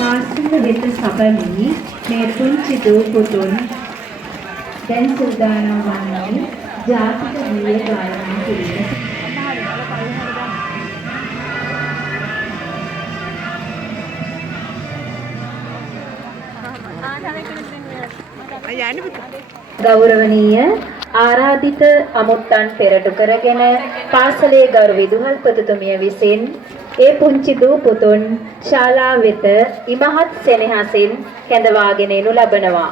පාසල වෙත සබලී මේ පුංචි දූ පුතුන් දැන් සූදානම් වන්නේ ජාතික ගීය ගායනා කිරීමට. ගෞරවනීය ආරාධිත අමුත්තන් පෙරටු කරගෙන පාසලේ ගරු විදුහල්පතිතුමිය විසින් ඒ පුංචි දූ පුතුන් ශාලා වෙත ඉමහත් සෙනෙහසින් කැඳවාගෙන එනු ලබනවා.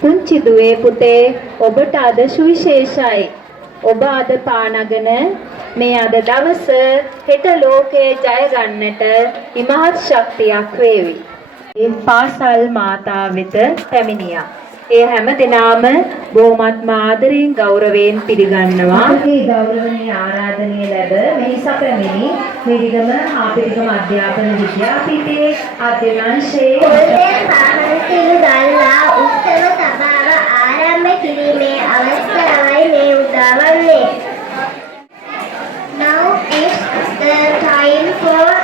පුංචි දුවේ පුතේ ඔබට අද සුවිශේෂයි. ඔබ අද පානගෙන මේ අද දවස හෙට ලෝකේ ජය ගන්නට ඉමහත් ශක්තියක් වේවි. ඒ පාසල් මාතා වෙත පැමිණියා. ඒ හැම දිනම බොහොමත් ආදරයෙන් ගෞරවයෙන් පිළිගන්නවා. අපේ ගෞරවනීය ආරාධනය ලැබ මෙහි සැපමිනි මිරිගම ආපිරිගම අධ්‍යාපන විද්‍යාපීඨයේ අධ්‍යනාංශයේ ගල්ලා උත්සව සභාව ආරම්භ කිරීමේ අවස්ථාවයි මේ උදා වන්නේ. Now is the time for